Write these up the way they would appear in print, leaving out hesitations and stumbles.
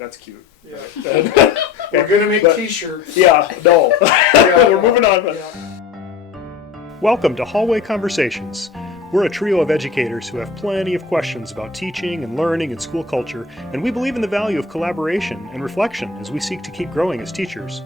That's cute. Yeah. We're going to make t-shirts. Yeah, no. We're moving on. Yeah. Welcome to Hallway Conversations. We're a trio of educators who have plenty of questions about teaching and learning and school culture, and we believe in the value of collaboration and reflection as we seek to keep growing as teachers.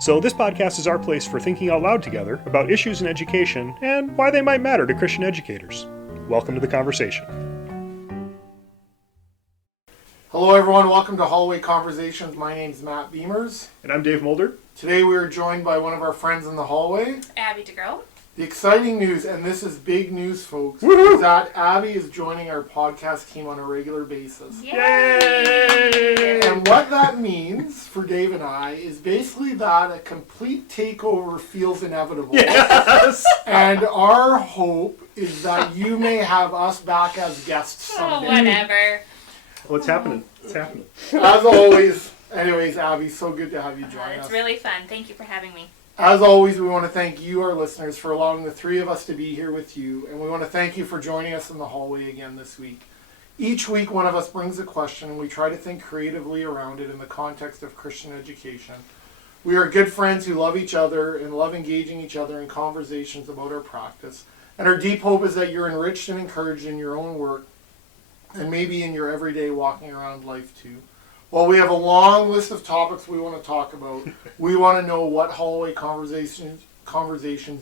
So this podcast is our place for thinking out loud together about issues in education and why they might matter to Christian educators. Welcome to the conversation. Hello everyone, welcome to Hallway Conversations. My name's Matt Beamers. And I'm Dave Mulder. Today we are joined by one of our friends in the hallway. Abby DeGrow. The exciting news, and this is big news folks, Woo-hoo! is that Abby is joining our podcast team on a regular basis. Yay! And what that means for Dave and I is basically that a complete takeover feels inevitable. Yes! And our hope is that you may have us back as guests Oh, someday. whatever. What's happening? It's happening. As always, anyways, Abby, so good to have you join us. It's really fun. Thank you for having me. As always, we want to thank you, our listeners, for allowing the three of us to be here with you. And we want to thank you for joining us in the hallway again this week. Each week, one of us brings a question, and we try to think creatively around it in the context of Christian education. We are good friends who love each other and love engaging each other in conversations about our practice. And our deep hope is that you're enriched and encouraged in your own work and maybe in your everyday walking around life too. While we have a long list of topics we want to talk about, we want to know what hallway conversations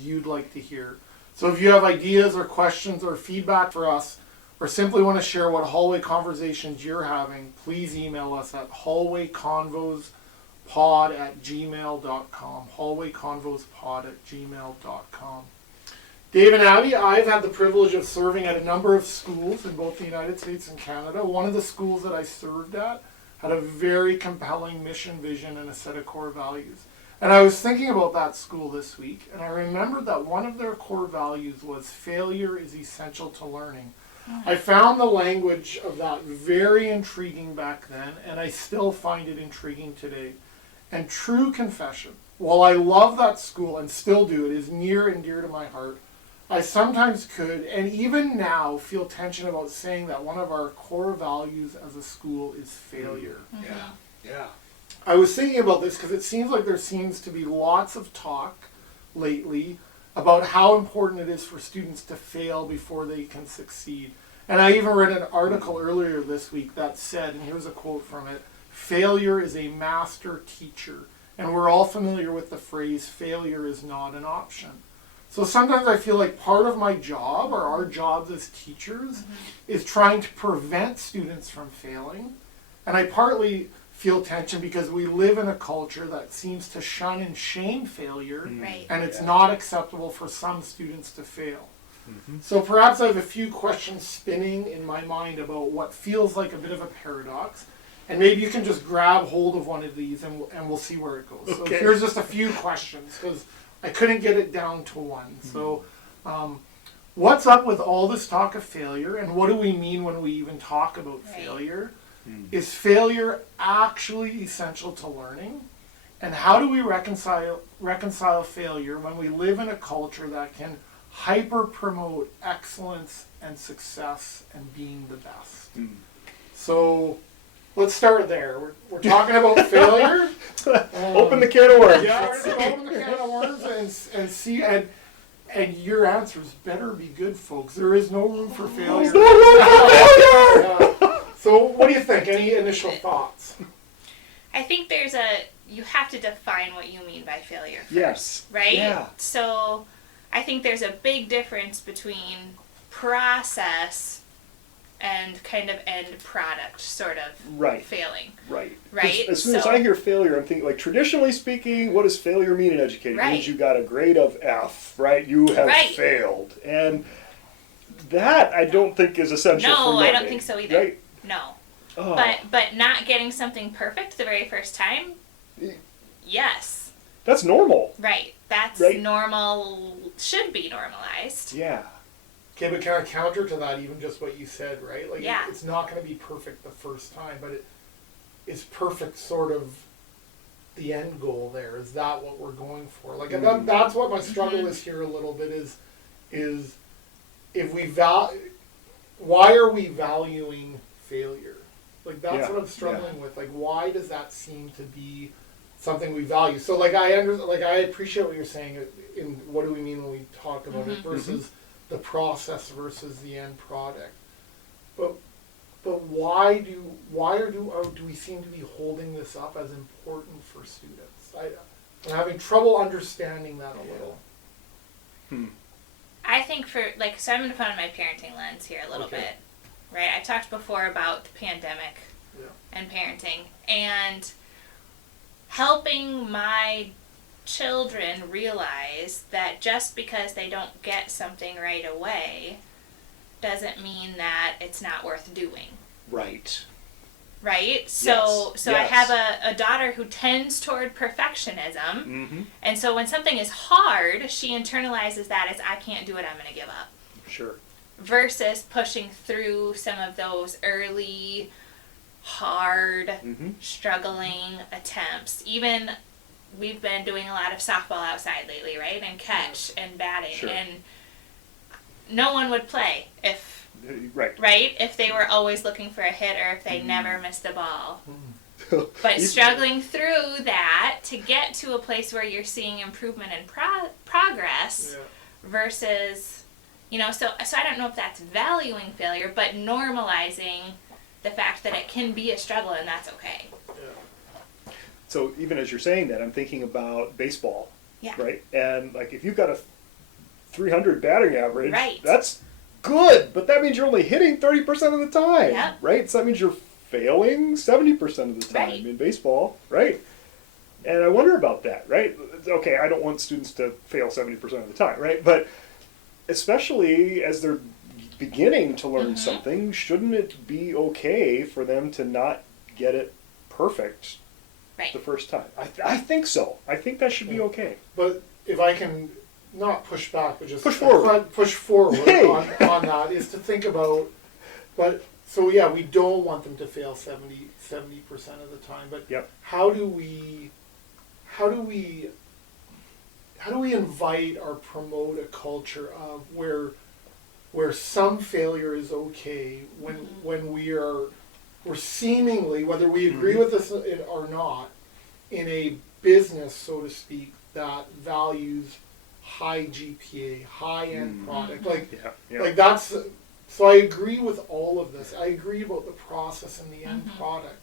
you'd like to hear. So if you have ideas or questions or feedback for us, or simply want to share what hallway conversations you're having, please email us at hallwayconvospod@gmail.com. hallwayconvospod@gmail.com. Dave and Abby, I've had the privilege of serving at a number of schools in both the United States and Canada. One of the schools that I served at had a very compelling mission, vision, and a set of core values. And I was thinking about that school this week, and I remembered that one of their core values was failure is essential to learning. I found the language of that very intriguing back then, and I still find it intriguing today. And true confession, while I love that school and still do, it is near and dear to my heart, I sometimes could, and even now, feel tension about saying that one of our core values as a school is failure. Yeah. I was thinking about this because it seems like there seems to be lots of talk lately about how important it is for students to fail before they can succeed. And I even read an article earlier this week that said, and here's a quote from it, "Failure is a master teacher." And we're all familiar with the phrase, failure is not an option. So sometimes I feel like part of my job, or our jobs as teachers, is trying to prevent students from failing. And I partly feel tension because we live in a culture that seems to shun and shame failure, Right. and it's not acceptable for some students to fail. So perhaps I have a few questions spinning in my mind about what feels like a bit of a paradox. And maybe you can just grab hold of one of these and we'll see where it goes. Okay. So here's just a few questions because I couldn't get it down to one. So what's up with all this talk of failure, and what do we mean when we even talk about failure? Is failure actually essential to learning? And how do we reconcile failure when we live in a culture that can hyper promote excellence and success and being the best? So let's start there. We're talking about failure. Open the can of worms. Yeah, we're going to open the can of worms and see, and your answers better be good, folks. There is no room for failure. There's no room for failure! So what do you think? Any initial thoughts? I think you have to define what you mean by failure first, Yes. right? Yeah. So I think there's a big difference between process and kind of end product sort of failing. Right. Right? As soon as I hear failure, I'm thinking, like, traditionally speaking, what does failure mean in education? It means you got a grade of F, right? You have failed. And that, I don't think, is essential for learning. No, I don't think so either. Right? No. Oh. But not getting something perfect the very first time, yes. That's normal. Right. That's normal, should be normalized. Yeah. Okay, but kind of counter to that, even just what you said, right? Like, yeah. It's not going to be perfect the first time, but it's perfect sort of the end goal there. Is that what we're going for? Like, that's what my struggle is here a little bit is if we why are we valuing failure? Like, that's what I'm struggling with. Like, why does that seem to be something we value? So, like, I appreciate what you're saying in what do we mean when we talk about it versus the process versus the end product. But why do we seem to be holding this up as important for students? I'm having trouble understanding that a little. I think so I'm going to put on my parenting lens here a little bit, right? I talked before about the pandemic and parenting and helping my children realize that just because they don't get something right away doesn't mean that it's not worth doing. Right. Right? So I have a daughter who tends toward perfectionism. And so when something is hard, she internalizes that as, I can't do it, I'm going to give up. Sure. Versus pushing through some of those early, hard, struggling attempts. Even we've been doing a lot of softball outside lately, right? And catch and batting. Sure. And no one would play if if they were always looking for a hit or if they never missed a ball. But struggling through that to get to a place where you're seeing improvement and progress versus, so I don't know if that's valuing failure, but normalizing the fact that it can be a struggle and that's okay. So even as you're saying that, I'm thinking about baseball, Yeah. right? And like if you've got a 300 batting average, Right. that's good, but that means you're only hitting 30% of the time, Yep. right? So that means you're failing 70% of the time Right. in baseball, right? And I wonder about that, right? Okay, I don't want students to fail 70% of the time, right? But especially as they're beginning to learn something, shouldn't it be okay for them to not get it perfect the first time? I think so. I think that should be okay. But if I can not push back, but just push forward on that, is to think about, we don't want them to fail 70% of the time, but how do we invite or promote a culture of where some failure is okay when we're seemingly, whether we agree with this or not, in a business, so to speak, that values high GPA, high-end product. Like that's, so I agree with all of this. I agree about the process and the end product.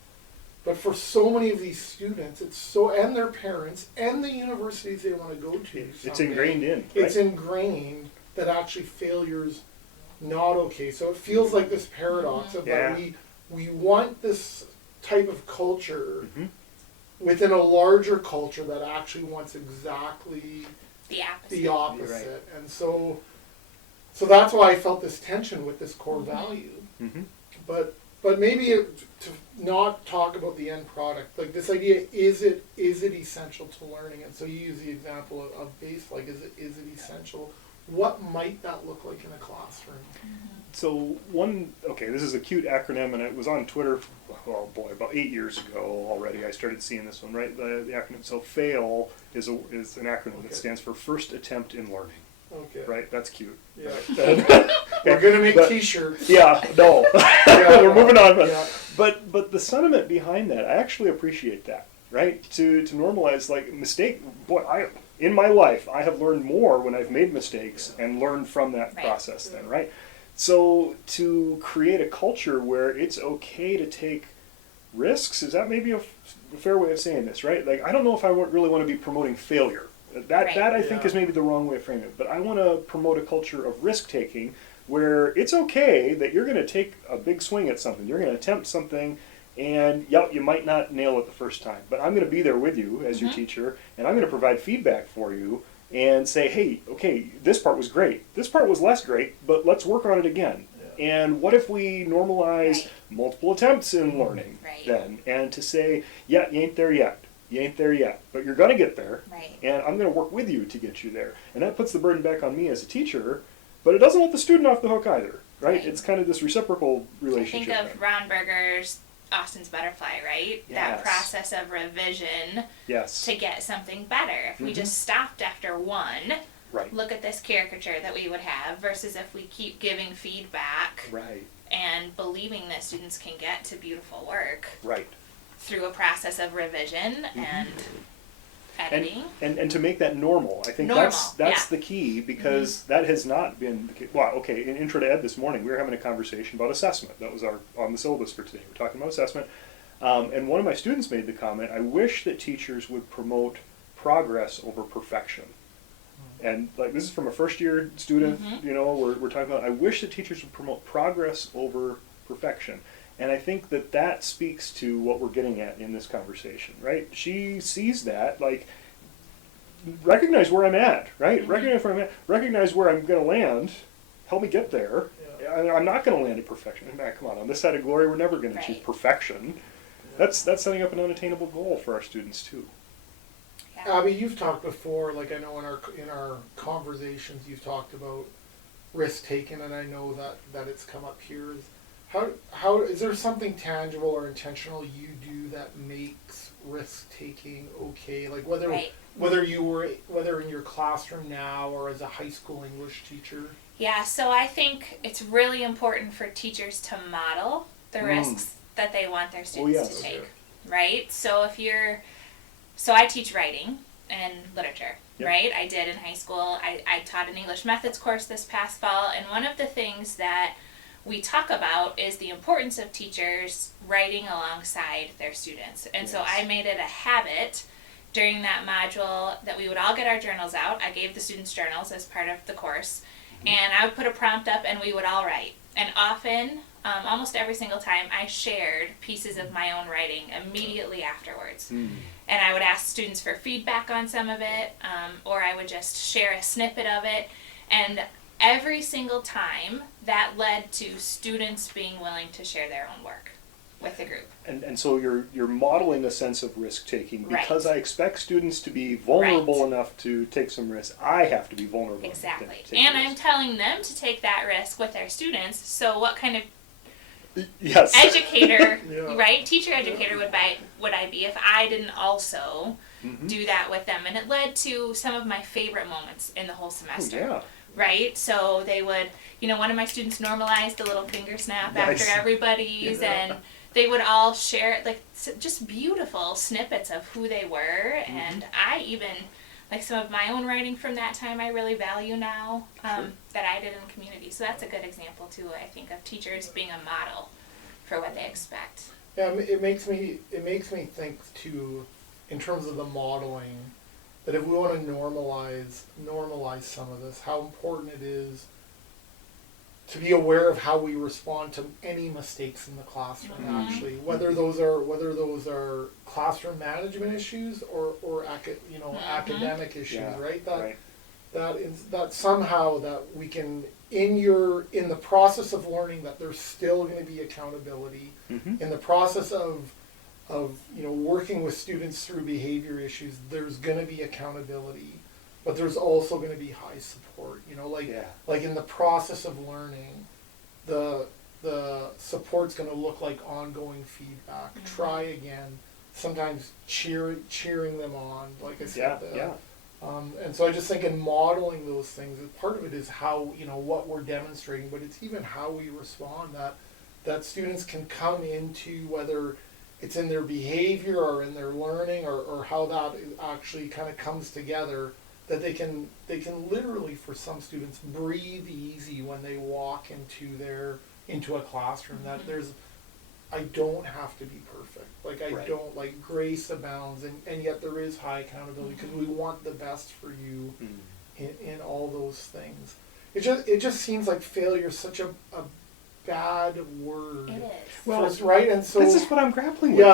But for so many of these students, and their parents, and the universities they want to go to, it's ingrained in. It's ingrained that actually failure's not okay. So it feels like this paradox of that we want this type of culture within a larger culture that actually wants exactly the opposite. Right. And so that's why I felt this tension with this core value. But maybe to not talk about the end product, like this idea, is it essential to learning? And so you use the example of base, like is it essential? What might that look like in a classroom? So this is a cute acronym, and it was on Twitter, about 8 years ago already. I started seeing this one, right? The acronym. So FAIL is an acronym that stands for First Attempt in Learning. Okay. Right? That's cute. Yeah. Right? We're going to make t-shirts. Yeah, no. We're moving on. But the sentiment behind that, I actually appreciate that, right? To normalize, like, mistake. In my life, I have learned more when I've made mistakes and learned from that process then, right? So to create a culture where it's okay to take risks, is that maybe a fair way of saying this, right? Like, I don't know if I really want to be promoting failure. That I think is maybe the wrong way of framing it. But I want to promote a culture of risk-taking where it's okay that you're going to take a big swing at something. You're going to attempt something, and you might not nail it the first time. But I'm going to be there with you as your teacher, and I'm going to provide feedback for you and say, hey, okay, this part was great. This part was less great, but let's work on it again. And what if we normalize multiple attempts in learning then? And to say, you ain't there yet. You ain't there yet, but you're going to get there, and I'm going to work with you to get you there. And that puts the burden back on me as a teacher, but it doesn't let the student off the hook either, right? It's kind of this reciprocal relationship. I think of Ron Berger's Austin's Butterfly, right? Yes. That process of revision to get something better. If we just stopped after one, look at this caricature that we would have, versus if we keep giving feedback and believing that students can get to beautiful work Right. through a process of revision and editing. And to make that normal. I think Normal, that's the key, because that has not been the case. Well, okay, in Intro to Ed this morning, we were having a conversation about assessment. That was on the syllabus for today. We're talking about assessment. And one of my students made the comment, I wish that teachers would promote progress over perfection. And like, this is from a first year student, you know, we're talking about, I wish that teachers would promote progress over perfection. And I think that speaks to what we're getting at in this conversation, right? She sees that, like, recognize where I'm at, right? Recognize where I'm at, recognize where I'm going to land, help me get there. I'm not going to land at perfection. Man, come on this side of glory, we're never going to achieve perfection. That's setting up an unattainable goal for our students too. Abby, you've talked before, like I know in our conversations you've talked about risk taking, and I know that it's come up here. How is there something tangible or intentional you do that makes risk taking okay? Like whether in your classroom now or as a high school English teacher? Yeah, so I think it's really important for teachers to model the risks that they want their students to take, right? So so I teach writing and literature, right? I did in high school. I taught an English methods course this past fall, and one of the things that we talk about is the importance of teachers writing alongside their students. And so I made it a habit during that module that we would all get our journals out. I gave the students journals as part of the course, and I would put a prompt up and we would all write. And often, almost every single time, I shared pieces of my own writing immediately afterwards. And I would ask students for feedback on some of it, or I would just share a snippet of it. And every single time, that led to students being willing to share their own work with the group. And so you're modeling a sense of risk taking, because I expect students to be vulnerable enough to take some risks. I have to be vulnerable. Exactly. To take And risks. I'm telling them to take that risk with their students. So what kind of Yes. educator, right? Teacher educator would I be if I didn't also do that with them? And it led to some of my favorite moments in the whole semester. Right? So they would, one of my students normalized the little finger snap after everybody's, and they would all share like just beautiful snippets of who they were. And I even, like some of my own writing from that time, I really value now that I did in the community. So that's a good example too, I think, of teachers being a model for what they expect. Yeah, it makes me think too, in terms of the modeling, that if we want to normalize some of this, how important it is to be aware of how we respond to any mistakes in the classroom. Actually, whether those are classroom management issues or academic issues, right? That somehow that we can in the process of learning that there's still going to be accountability in the process of working with students through behavior issues. There's going to be accountability, but there's also going to be high support. Like in the process of learning, the support's going to look like ongoing feedback. Try again. Sometimes cheering them on. Like I said. And so I just think in modeling those things, part of it is how what we're demonstrating, but it's even how we respond. That students can come into, whether it's in their behavior or in their learning or how that actually kind of comes together, that they can literally, for some students, breathe easy when they walk into a classroom. That I don't have to be perfect. Like I don't, like, grace abounds, and yet there is high accountability because we want the best for you in all those things. It just seems like failure is such a bad word. It is. Well, right, and so this is what I'm grappling with.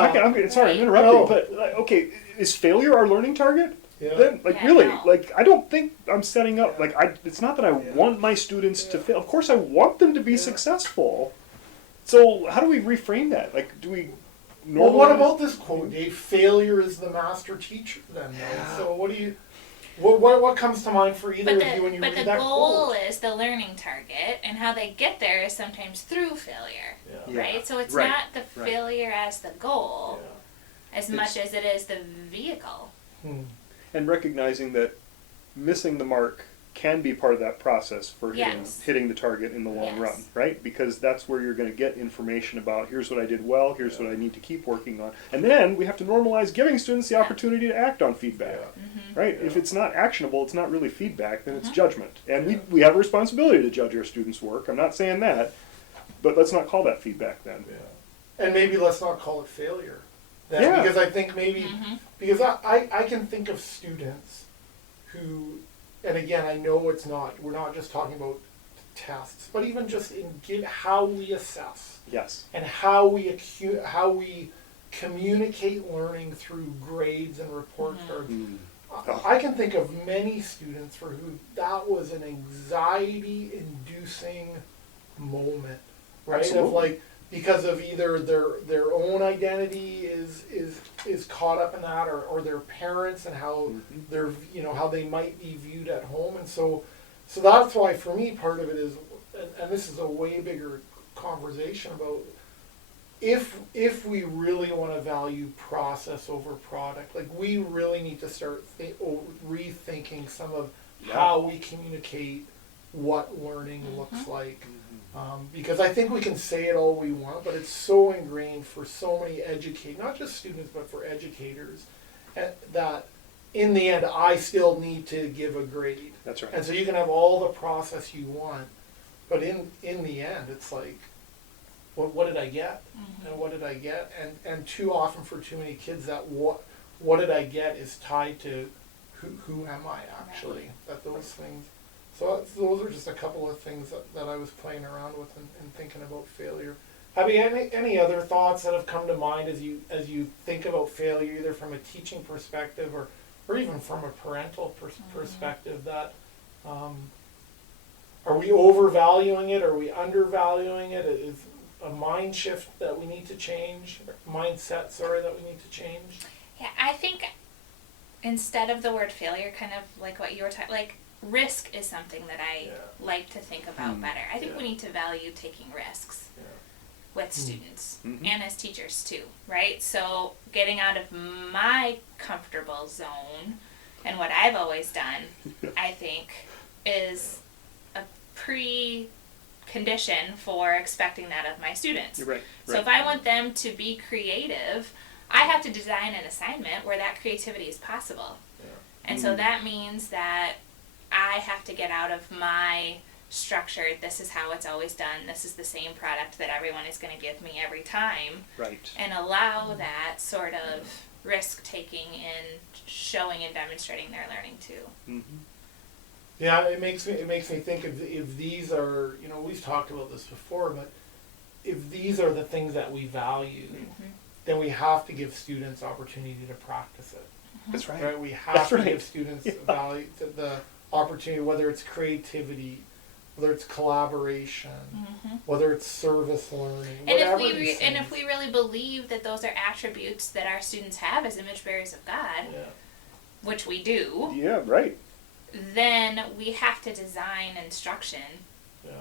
Sorry, I'm interrupting, but okay, is failure our learning target? Then, really, no. like, I don't think I'm setting up, like, it's not that I want my students to fail. Of course I want them to be successable. So how do we reframe that? Like, do we normalize? Well, what about this quote, Dave? Failure is the master teacher, then. So what do you... What comes to mind for either of you when you read that quote? But the goal is the learning target, and how they get there is sometimes through failure, right? So it's not the failure as the goal as much as it is the vehicle. And recognizing that missing the mark can be part of that process for Yes. hitting the target in the long Yes. run, right? Because that's where you're going to get information about, here's what I did well, here's what I need to keep working on. And then we have to normalize giving students the opportunity to act on feedback, right? If it's not actionable, it's not really feedback, then it's judgment. And we have a responsibility to judge our students' work. I'm not saying that, but let's not call that feedback then. And maybe let's not call it failure. Then, Yeah. Because I think maybe, because I can think of students who, and again, I know we're not just talking about tests, but even just in how we assess Yes. and how we communicate learning through grades and report cards. I can think of many students for who that was an anxiety-inducing moment, right? Absolutely. Of like, because of either their own identity is caught up in that, or their parents and how they're, how they might be viewed at home. And so that's why for me part of it is, and this is a way bigger conversation about, if we really want to value process over product, like we really need to start rethinking some of how we communicate what learning looks like. Because I think we can say it all we want, but it's so ingrained for so many not just students, but for educators, that in the end, I still need to give a grade. That's right. And so you can have all the process you want, but in the end, it's like, what did I get? And what did I get? And too often for too many kids, that what did I get is tied to who am I actually? That those things. So those are just a couple of things that I was playing around with and thinking about failure. Abby, any other thoughts that have come to mind as you think about failure, either from a teaching perspective or even from a parental perspective, that are we overvaluing it? Are we undervaluing it? Is a mindset that we need to change? That we need to change? Yeah, I think instead of the word failure, kind of like what you were talking, like risk is something that I like to think about better. I think we need to value taking risks with students and as teachers too, right? So getting out of my comfortable zone and what I've always done, I think, is a precondition for expecting that of my students. You're right. So if I want them to be creative, I have to design an assignment where that creativity is possible. And so that means that I have to get out of my structured, this is how it's always done, this is the same product that everyone is going to give me every time. Right. And allow that sort of risk-taking in showing and demonstrating their learning too. Yeah, it makes me think if these are, we've talked about this before, but if these are the things that we value, then we have to give students opportunity to practice it. That's right. Right? We have to give students value, the opportunity, whether it's creativity, whether it's collaboration, whether it's service learning, And whatever. if we really believe that those are attributes that our students have as image bearers of God, which we do, right. then we have to design instruction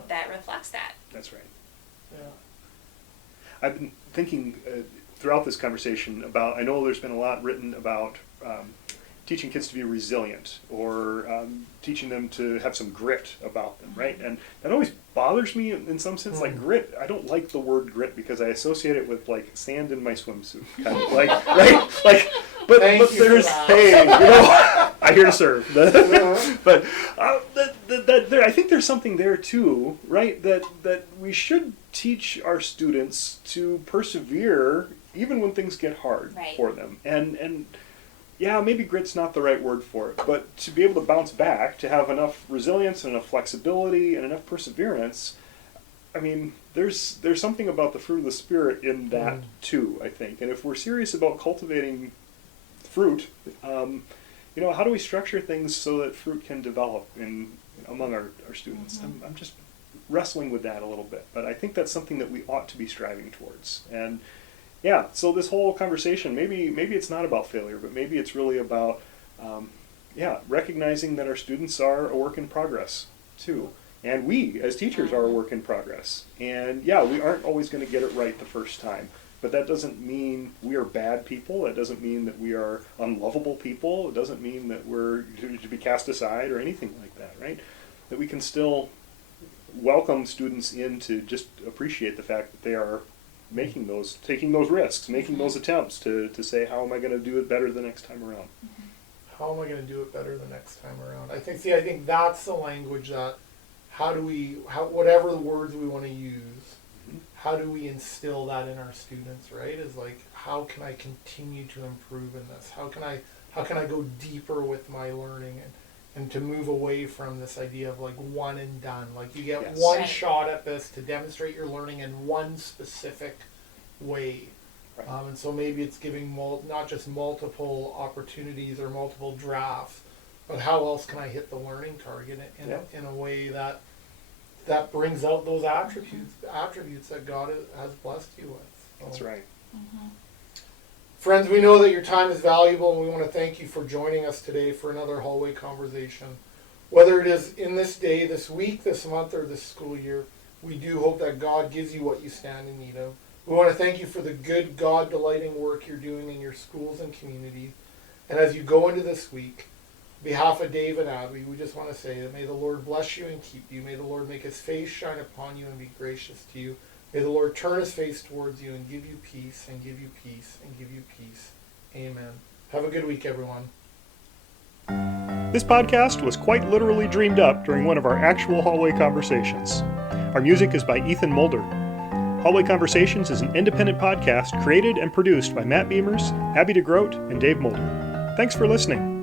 that reflects that. That's right. Yeah. I've been thinking throughout this conversation about, I know there's been a lot written about teaching kids to be resilient, or teaching them to have some grit about them, right? And that always bothers me in some sense. Like grit, I don't like the word grit because I associate it with like sand in my swimsuit, kind of like, right? Like, but there's, hey, I'm here to serve. But I think there's something there too, right? That we should teach our students to persevere even when things get hard for them, and yeah, maybe grit's not the right word for it, but to be able to bounce back, to have enough resilience and enough flexibility and enough perseverance, I mean, there's something about the fruit of the Spirit in that too, I think. And if we're serious about cultivating fruit, how do we structure things so that fruit can develop among our students? I'm just wrestling with that a little bit, but I think that's something that we ought to be striving towards. And yeah, so this whole conversation, maybe it's not about failure, but maybe it's really about, recognizing that our students are a work in progress too. And we, as teachers, are a work in progress. And yeah, we aren't always going to get it right the first time, But that doesn't mean we are bad people. It doesn't mean that we are unlovable people. It doesn't mean that we're to be cast aside or anything like that, right? That we can still welcome students in to just appreciate the fact that they are taking those risks, making those attempts to say, how am I going to do it better the next time around? How am I going to do it better the next time around? I think that's the language that, whatever the words we want to use, how do we instill that in our students, right? Is like, how can I continue to improve in this? How can I go deeper with my learning and to move away from this idea of like one and done. Like you get one shot at this to demonstrate your learning in one specific way. Right. And so maybe it's giving not just multiple opportunities or multiple drafts, but how else can I hit the learning target in a way that brings out those attributes that God has blessed you with. So. That's right. Mm-hmm. Friends, we know that your time is valuable, and we want to thank you for joining us today for another hallway conversation. Whether it is in this day, this week, this month, or this school year, we do hope that God gives you what you stand in need of. We want to thank you for the good, God-delighting work you're doing in your schools and community. And as you go into this week, on behalf of Dave and Abby, we just want to say that may the Lord bless you and keep you. May the Lord make his face shine upon you and be gracious to you. May the Lord turn his face towards you and give you peace and give you peace and give you peace. Amen. Have a good week, everyone. This podcast was quite literally dreamed up during one of our actual hallway conversations. Our music is by Ethan Mulder. Hallway Conversations is an independent podcast created and produced by Matt Beamers, Abby DeGroat, and Dave Mulder. Thanks for listening.